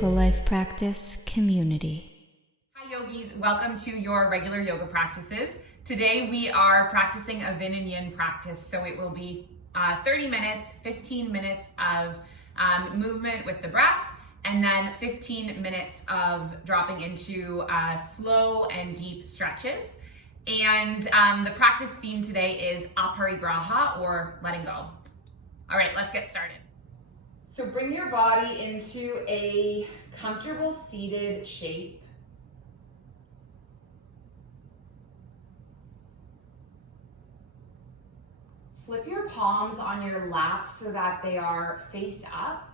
Mindful Life Practice community. Hi yogis, welcome to your regular yoga practices. Today we are practicing a Vin Yin practice, so it will be 30 minutes, 15 minutes of movement with the breath, and then 15 minutes of dropping into slow and deep stretches. And the practice theme today is APARIGRAHA, or letting go. All right, let's get started. So bring your body into a comfortable seated shape. Flip your palms on your lap so that they are face up.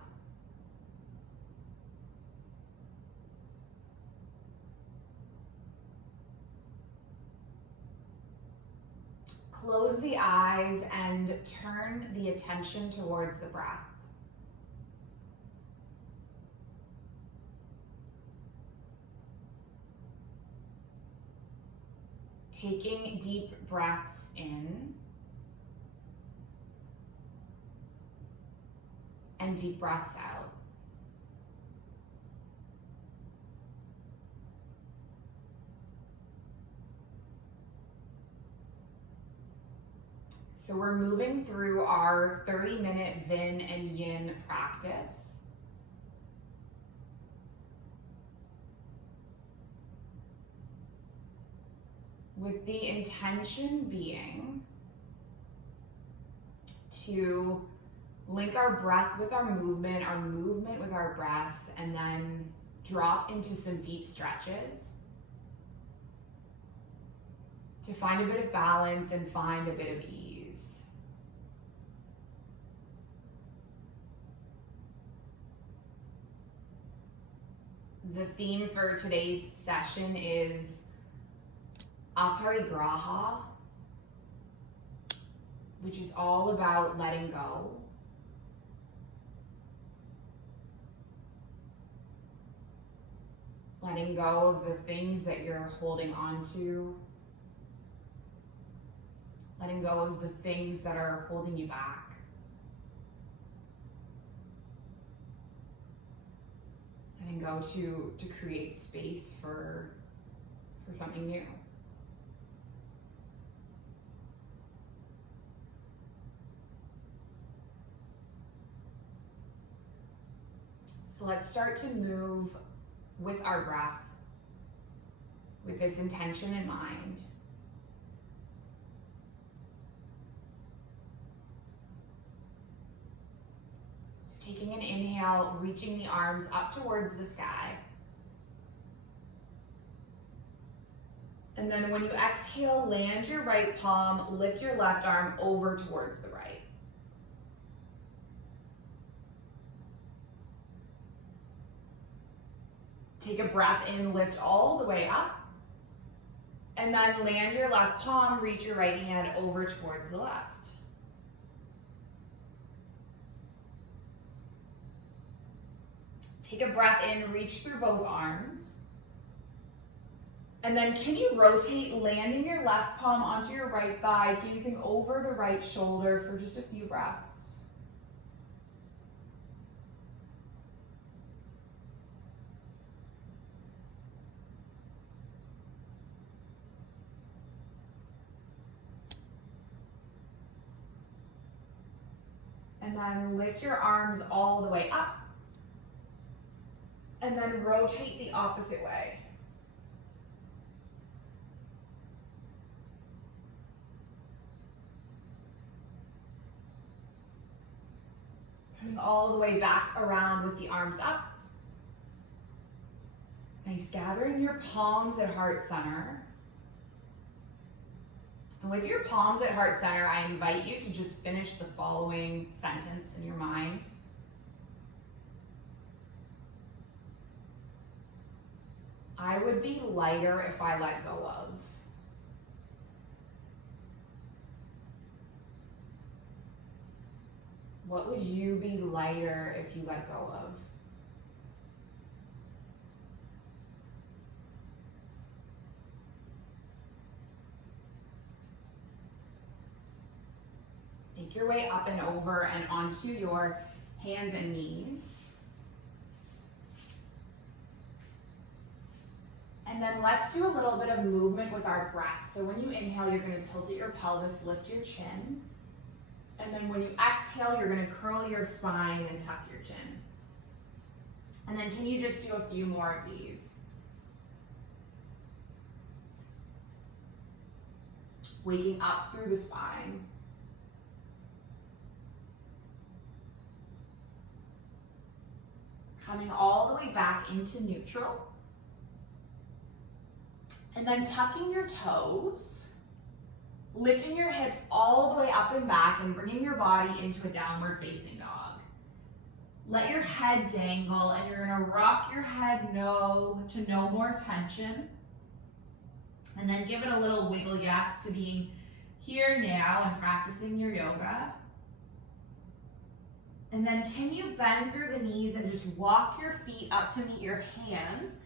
Close the eyes and turn the attention towards the breath. Taking deep breaths in and deep breaths out. So we're moving through our 30-minute Vin and Yin practice. With the intention being to link our breath with our movement with our breath, and then drop into some deep stretches to find a bit of balance and find a bit of ease. The theme for today's session is APARIGRAHA, which is all about letting go. Letting go of the things that you're holding on to. Letting go of the things that are holding you back. Letting go to create space for something new. So let's start to move with our breath, with this intention in mind. So taking an inhale, reaching the arms up towards the sky. And then when you exhale, land your right palm, lift your left arm over towards the right. Take a breath in, lift all the way up, and then land your left palm, reach your right hand over towards the left. Take a breath in, reach through both arms, and then can you rotate, landing your left palm onto your right thigh, gazing over the right shoulder for just a few breaths. And then lift your arms all the way up. And then rotate the opposite way. Coming all the way back around with the arms up. Nice, gathering your palms at heart center. And with your palms at heart center, I invite you to just finish the following sentence in your mind. I would be lighter if I let go of. What would you be lighter if you let go of? Make your way up and over and onto your hands and knees. And then let's do a little bit of movement with our breath. So when you inhale, you're going to tilt at your pelvis, lift your chin. And then when you exhale, you're going to curl your spine and tuck your chin. And then can you just do a few more of these? Waking up through the spine. Coming all the way back into neutral. And then tucking your toes, lifting your hips all the way up and back and bringing your body into a downward facing dog. Let your head dangle and you're gonna rock your head no to no more tension. And then give it a little wiggle yes to being here now and practicing your yoga. And then can you bend through the knees and just walk your feet up to meet your hands?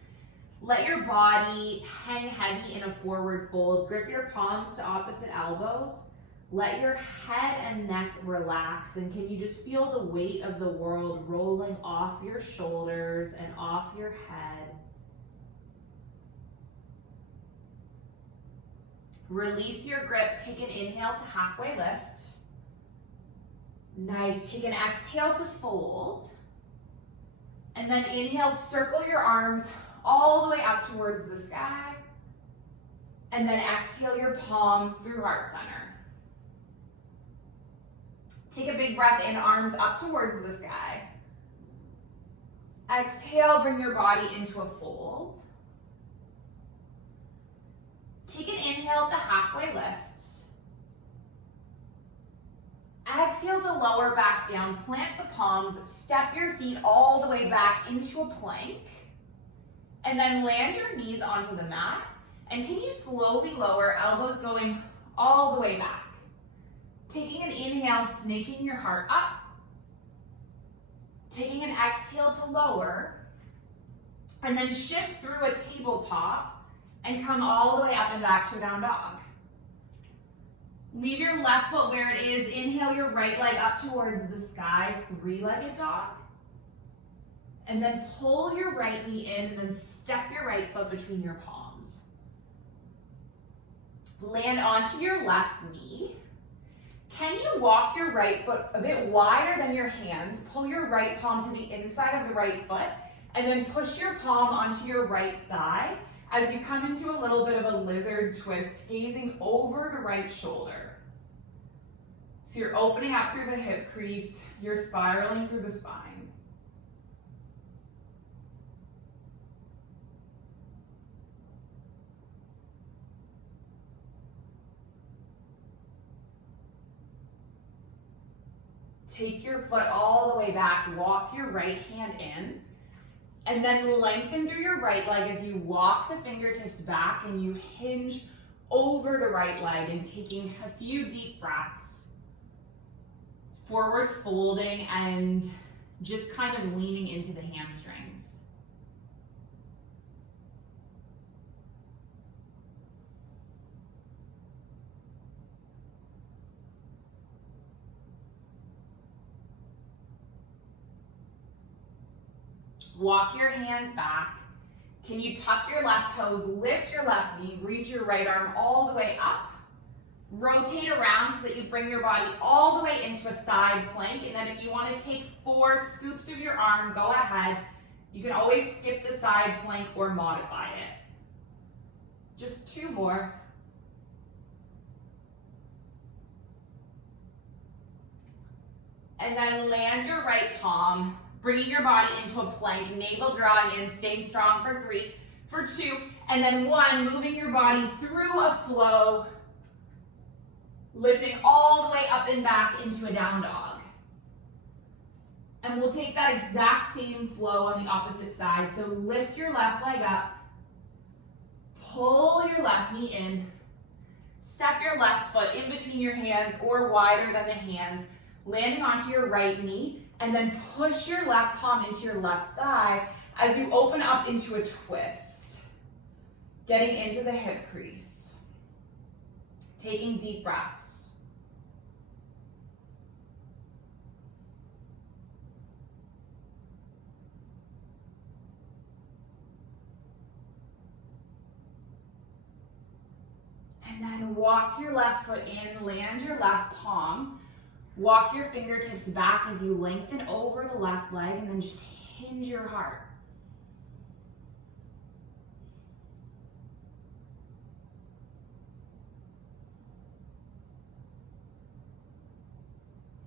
Let your body hang heavy in a forward fold. Grip your palms to opposite elbows. Let your head and neck relax. And can you just feel the weight of the world rolling off your shoulders and off your head? Release your grip. Take an inhale to halfway lift. Nice. Take an exhale to fold. And then inhale, circle your arms all the way up towards the sky. And then exhale your palms through heart center. Take a big breath in, arms up towards the sky. Exhale, bring your body into a fold. Take an inhale to halfway lift. Exhale to lower back down, plant the palms, step your feet all the way back into a plank. And then land your knees onto the mat. And can you slowly lower, elbows going all the way back. Taking an inhale, snaking your heart up. Taking an exhale to lower. And then shift through a tabletop and come all the way up and back to a down dog. Leave your left foot where it is. Inhale your right leg up towards the sky, three-legged dog. And then pull your right knee in and then step your right foot between your palms. Land onto your left knee. Can you walk your right foot a bit wider than your hands? Pull your right palm to the inside of the right foot and then push your palm onto your right thigh as you come into a little bit of a lizard twist, gazing over the right shoulder. So you're opening up through the hip crease, you're spiraling through the spine. Take your foot all the way back, walk your right hand in, and then lengthen through your right leg as you walk the fingertips back and you hinge over the right leg and taking a few deep breaths. Forward folding and just kind of leaning into the hamstrings. Walk your hands back. Can you tuck your left toes, lift your left knee, reach your right arm all the way up. Rotate around so that you bring your body all the way into a side plank. And then if you want to take 4 scoops of your arm, go ahead. You can always skip the side plank or modify it. Just 2 more. And then land your right palm, bringing your body into a plank, navel drawing in, staying strong for 3, for 2, and then 1, moving your body through a flow, lifting all the way up and back into a down dog. And we'll take that exact same flow on the opposite side. So lift your left leg up, pull your left knee in, step your left foot in between your hands or wider than the hands, landing onto your right knee, and then push your left palm into your left thigh as you open up into a twist, getting into the hip crease. Taking deep breaths. And then walk your left foot in, land your left palm. Walk your fingertips back as you lengthen over the left leg, and then just hinge your heart.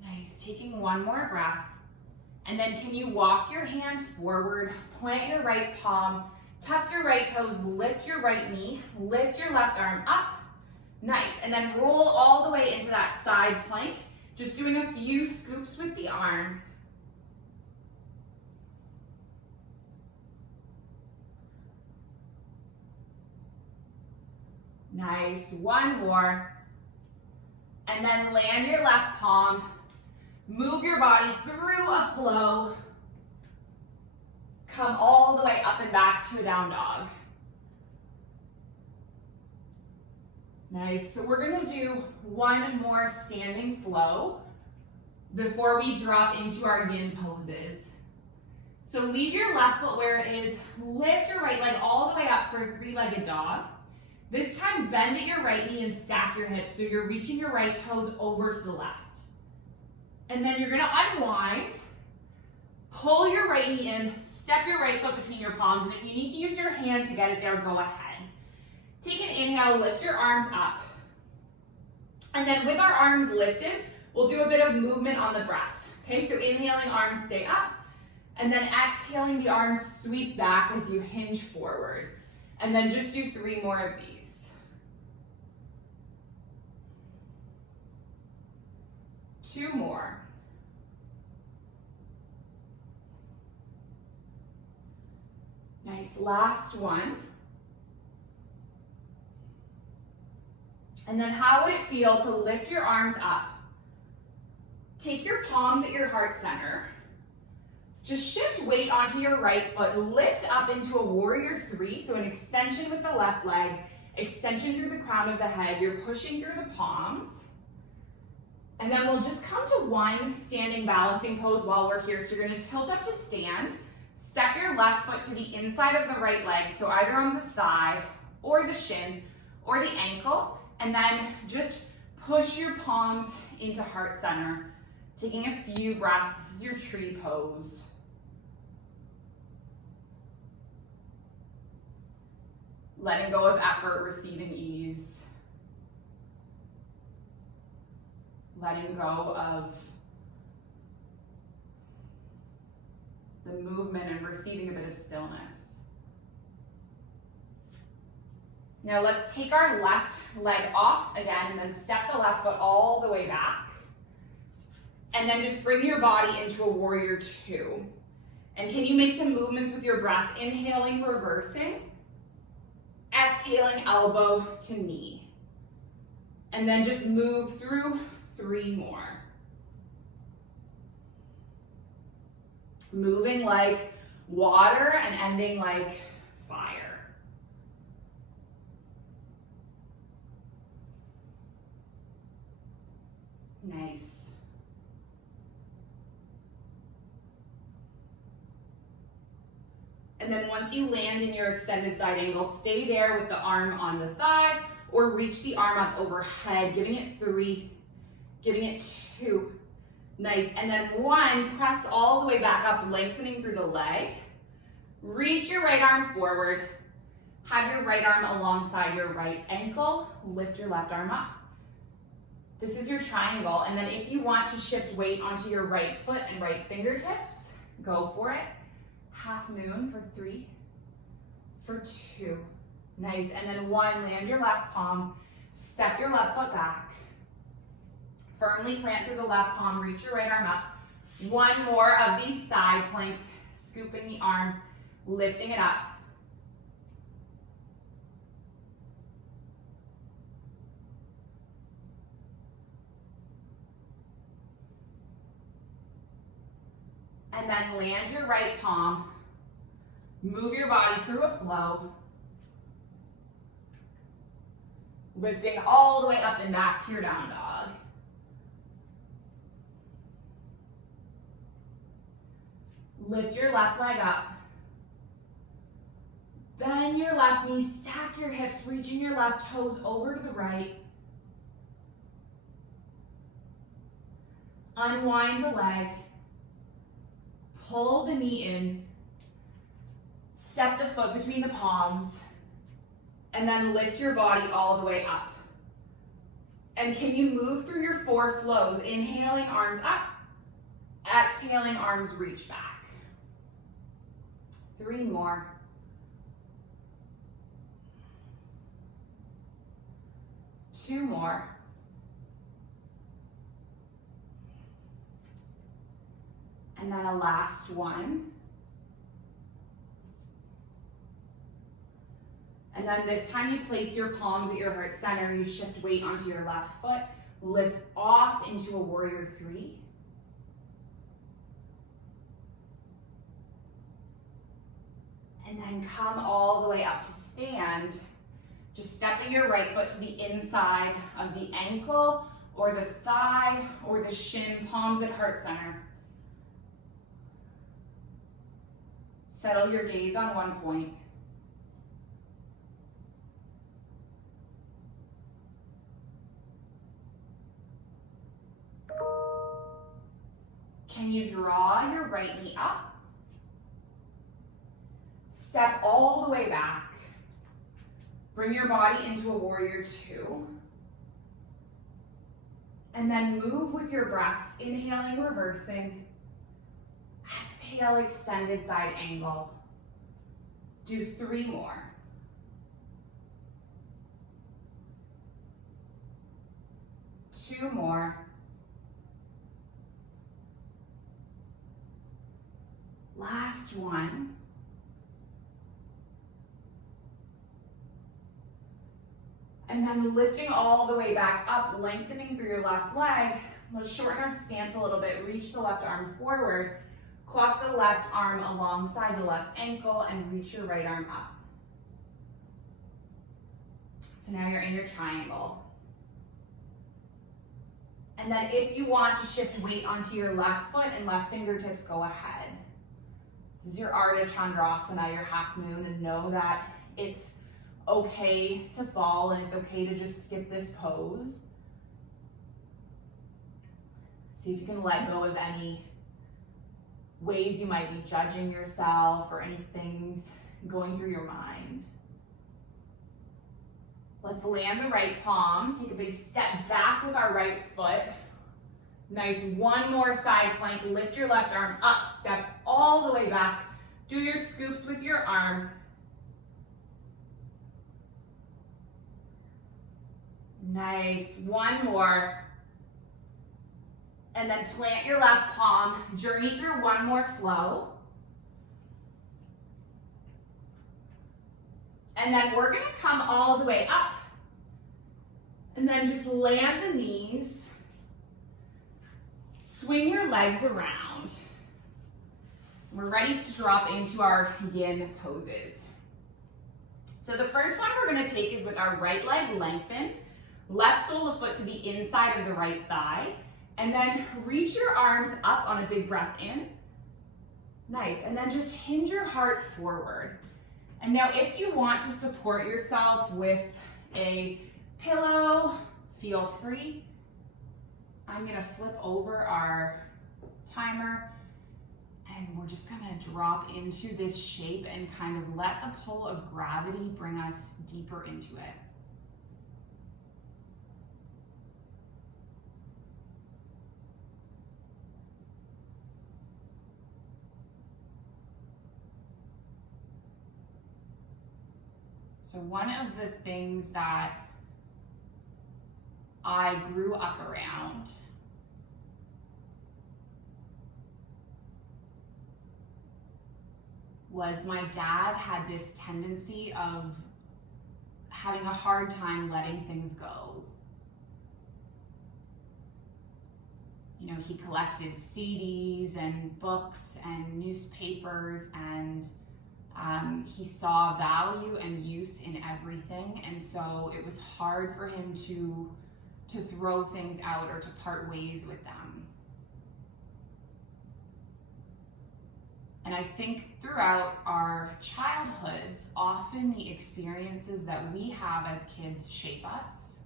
Nice, taking one more breath. And then can you walk your hands forward, plant your right palm, tuck your right toes, lift your right knee, lift your left arm up. Nice, and then roll all the way into that side plank. Just doing a few scoops with the arm. Nice, one more. And then land your left palm. Move your body through a flow. Come all the way up and back to a down dog. Nice, so we're gonna do one more standing flow before we drop into our yin poses. So leave your left foot where it is, lift your right leg all the way up for a three-legged dog. This time bend at your right knee and stack your hips so you're reaching your right toes over to the left. And then you're gonna unwind, pull your right knee in, step your right foot between your palms, and if you need to use your hand to get it there, go ahead. Take an inhale, lift your arms up. And then with our arms lifted, we'll do a bit of movement on the breath. Okay, so inhaling, arms stay up. And then exhaling, the arms sweep back as you hinge forward. And then just do 3 more of these. 2 more. Nice, last one. And then how would it feel to lift your arms up? Take your palms at your heart center. Just shift weight onto your right foot. Lift up into a warrior 3, so an extension with the left leg, extension through the crown of the head. You're pushing through the palms. And then we'll just come to one standing balancing pose while we're here. So you're gonna tilt up to stand. Step your left foot to the inside of the right leg, so either on the thigh or the shin or the ankle. And then just push your palms into heart center. Taking a few breaths. This is your tree pose. Letting go of effort, receiving ease. Letting go of the movement and receiving a bit of stillness. Now let's take our left leg off again and then step the left foot all the way back. And then just bring your body into a warrior 2. And can you make some movements with your breath? Inhaling, reversing. Exhaling, elbow to knee. And then just move through 3 more. Moving like water and ending like fire. Nice. And then once you land in your extended side angle, stay there with the arm on the thigh or reach the arm up overhead, giving it 3, giving it 2. Nice, and then 1, press all the way back up, lengthening through the leg. Reach your right arm forward. Have your right arm alongside your right ankle. Lift your left arm up. This is your triangle, and then if you want to shift weight onto your right foot and right fingertips, go for it. Half moon for 3, for 2. Nice, and then 1, land your left palm, step your left foot back. Firmly plant through the left palm, reach your right arm up. 1 more of these side planks, scooping the arm, lifting it up. And then land your right palm, move your body through a flow, lifting all the way up and back to your down dog. Lift your left leg up, bend your left knee, stack your hips, reaching your left toes over to the right. Unwind the leg. Pull the knee in. Step the foot between the palms. And then lift your body all the way up. And can you move through your 4 flows? Inhaling, arms up. Exhaling, arms reach back. 3 more. 2 more. And then a last one. And then this time you place your palms at your heart center, you shift weight onto your left foot, lift off into a warrior 3. And then come all the way up to stand, just stepping your right foot to the inside of the ankle or the thigh or the shin, palms at heart center. Settle your gaze on one point. Can you draw your right knee up? Step all the way back. Bring your body into a warrior 2. And then move with your breaths, inhaling, reversing. Exhale, extended side angle. Do 3 more. 2 more. Last one. And then lifting all the way back up, lengthening through your left leg. Let's shorten our stance a little bit. Reach the left arm forward. Clock the left arm alongside the left ankle and reach your right arm up. So now you're in your triangle. And then if you want to shift weight onto your left foot and left fingertips, go ahead. This is your Ardha Chandrasana, your half moon, and know that it's okay to fall and it's okay to just skip this pose. See if you can let go of any ways you might be judging yourself or any things going through your mind. Let's land the right palm, take a big step back with our right foot. Nice, one more side plank, lift your left arm up, step all the way back. Do your scoops with your arm. Nice, one more. And then plant your left palm, journey through one more flow. And then we're gonna come all the way up. And then just land the knees. Swing your legs around. We're ready to drop into our yin poses. So the first one we're gonna take is with our right leg lengthened, left sole of foot to the inside of the right thigh, and then reach your arms up on a big breath in. Nice, and then just hinge your heart forward. And now if you want to support yourself with a pillow, feel free. I'm gonna flip over our timer and we're just gonna drop into this shape and kind of let the pull of gravity bring us deeper into it. So one of the things that I grew up around was my dad had this tendency of having a hard time letting things go. You know, he collected CDs and books and newspapers, and he saw value and use in everything, and so it was hard for him to throw things out or to part ways with them. And I think throughout our childhoods, often the experiences that we have as kids shape us.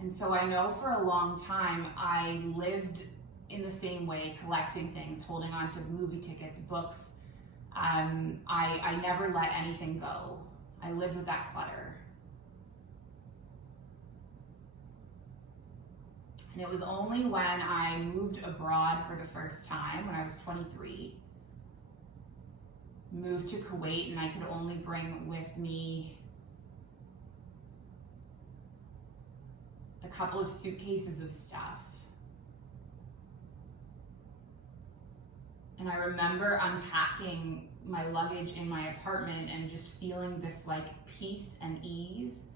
And so I know for a long time I lived in the same way, collecting things, holding on to movie tickets, books. I never let anything go. I lived with that clutter. And it was only when I moved abroad for the first time, when I was 23, moved to Kuwait, and I could only bring with me a couple of suitcases of stuff. And I remember unpacking my luggage in my apartment and just feeling this like peace and ease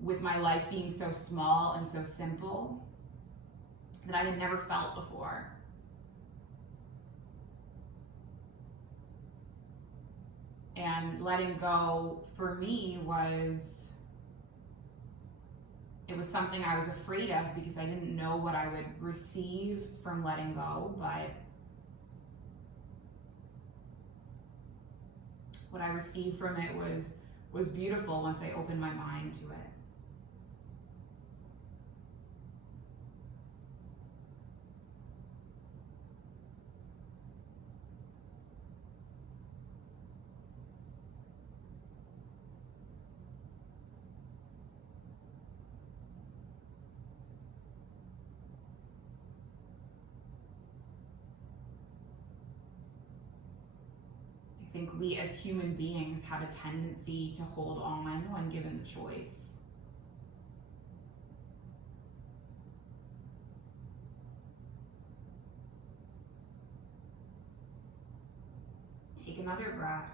with my life being so small and so simple that I had never felt before. And letting go for me it was something I was afraid of because I didn't know what I would receive from letting go, but what I received from it was beautiful once I opened my mind to it. I think we as human beings have a tendency to hold on when given the choice. Take another breath.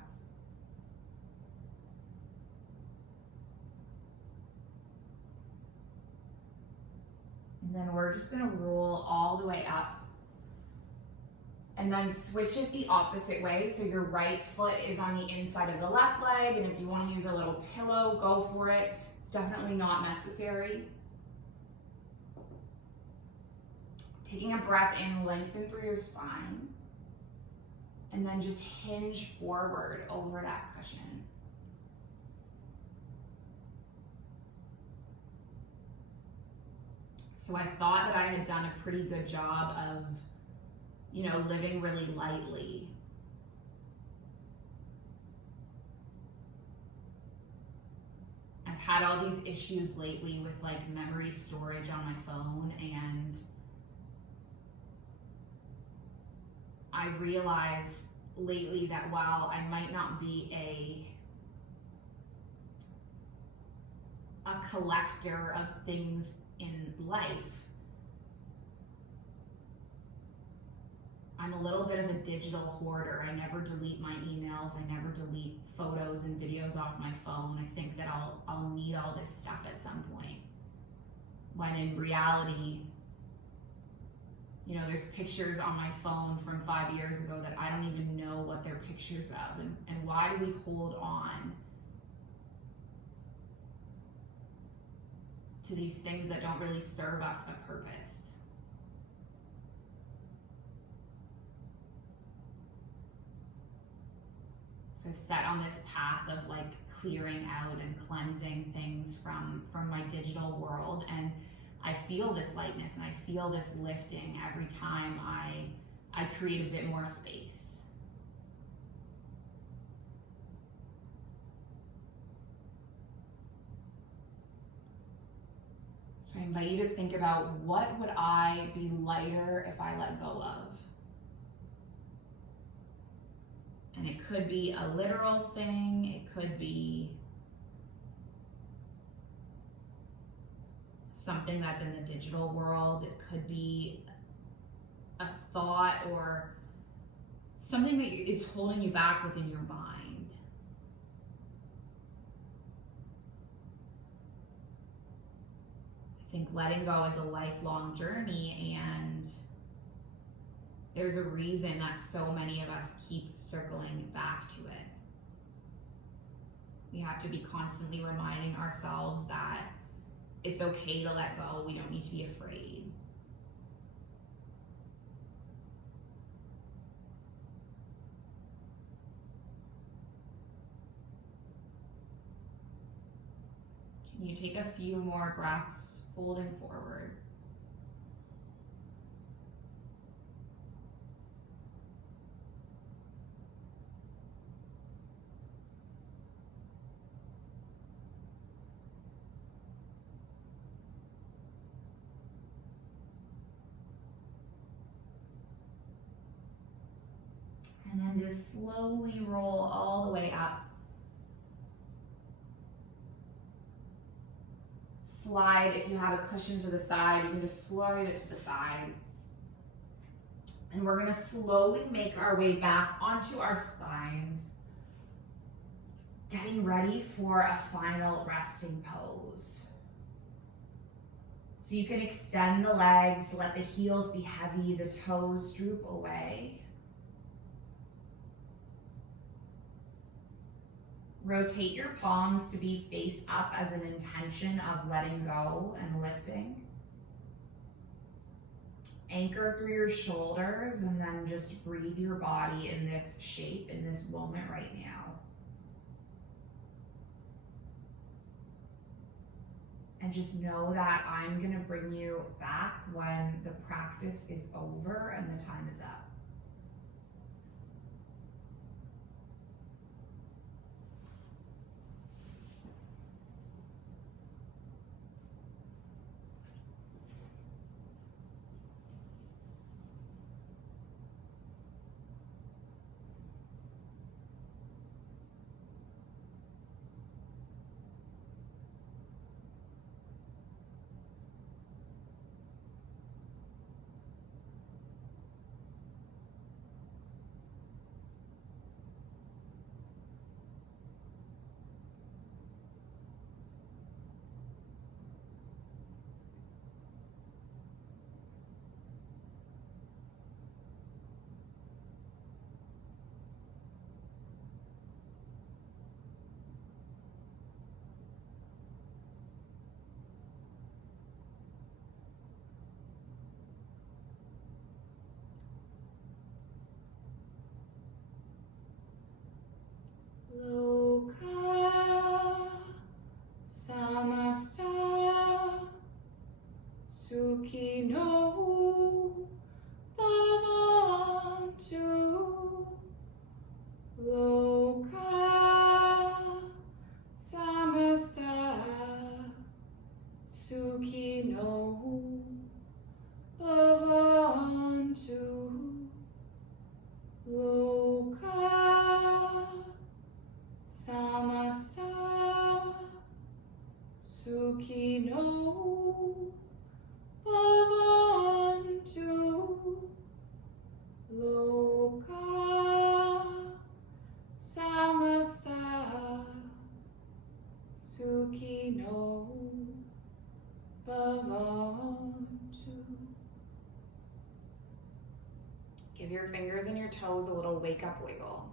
And then we're just going to roll all the way up. And then switch it the opposite way, so your right foot is on the inside of the left leg, and if you want to use a little pillow, go for it. It's definitely not necessary. Taking a breath in, lengthen through your spine, and then just hinge forward over that cushion. So I thought that I had done a pretty good job of living really lightly. I've had all these issues lately with like memory storage on my phone, and I realized lately that while I might not be a collector of things in life, I'm a little bit of a digital hoarder. I never delete my emails. I never delete photos and videos off my phone. I think that I'll need all this stuff at some point. When in reality, there's pictures on my phone from 5 years ago that I don't even know what they're pictures of. And why do we hold on to these things that don't really serve us a purpose? So set on this path of like clearing out and cleansing things from my digital world, and I feel this lightness and I feel this lifting every time I create a bit more space. So I invite you to think about, what would I be lighter if I let go of? And it could be a literal thing, it could be something that's in the digital world, it could be a thought or something that is holding you back within your mind. I think letting go is a lifelong journey, and there's a reason that so many of us keep circling back to it. We have to be constantly reminding ourselves that it's okay to let go. We don't need to be afraid. You take a few more breaths, folding forward. And then just slowly roll all the way up. Slide, if you have a cushion to the side, you can just slide it to the side. And we're gonna slowly make our way back onto our spines, getting ready for a final resting pose. So you can extend the legs, let the heels be heavy, the toes droop away. Rotate your palms to be face up as an intention of letting go and lifting. Anchor through your shoulders and then just breathe your body in this shape, in this moment right now. And just know that I'm gonna bring you back when the practice is over and the time is up. Loka samasta sukhino bhavantu. Loka samasta sukhino bhavantu. Loka samasta sukhino bhavantu. Loka samasta sukhino bhavantu. Give your fingers and your toes a little wake up wiggle.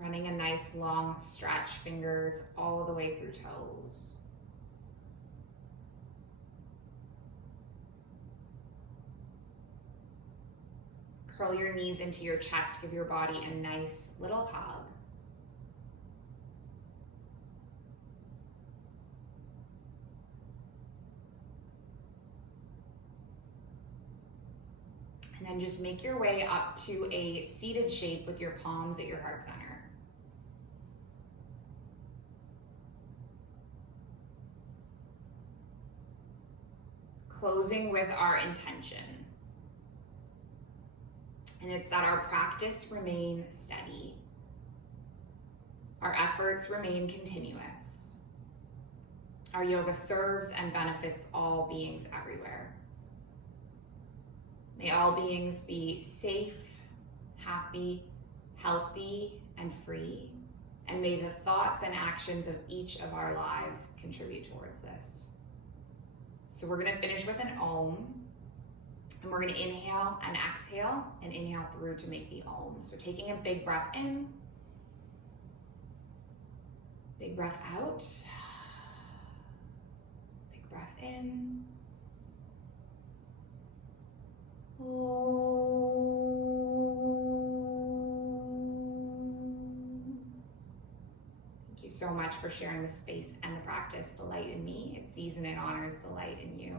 Running a nice long stretch, fingers all the way through toes. Curl your knees into your chest, give your body a nice little hug. And then just make your way up to a seated shape with your palms at your heart center. Closing with our intention. And it's that our practice remain steady. Our efforts remain continuous. Our yoga serves and benefits all beings everywhere. May all beings be safe, happy, healthy, and free. And may the thoughts and actions of each of our lives contribute towards this. So we're gonna finish with an Om. And we're gonna inhale and exhale and inhale through to make the Om. So taking a big breath in, big breath out, big breath in. Om. for sharing the space and the practice. The light in me, it sees and it honors the light in you.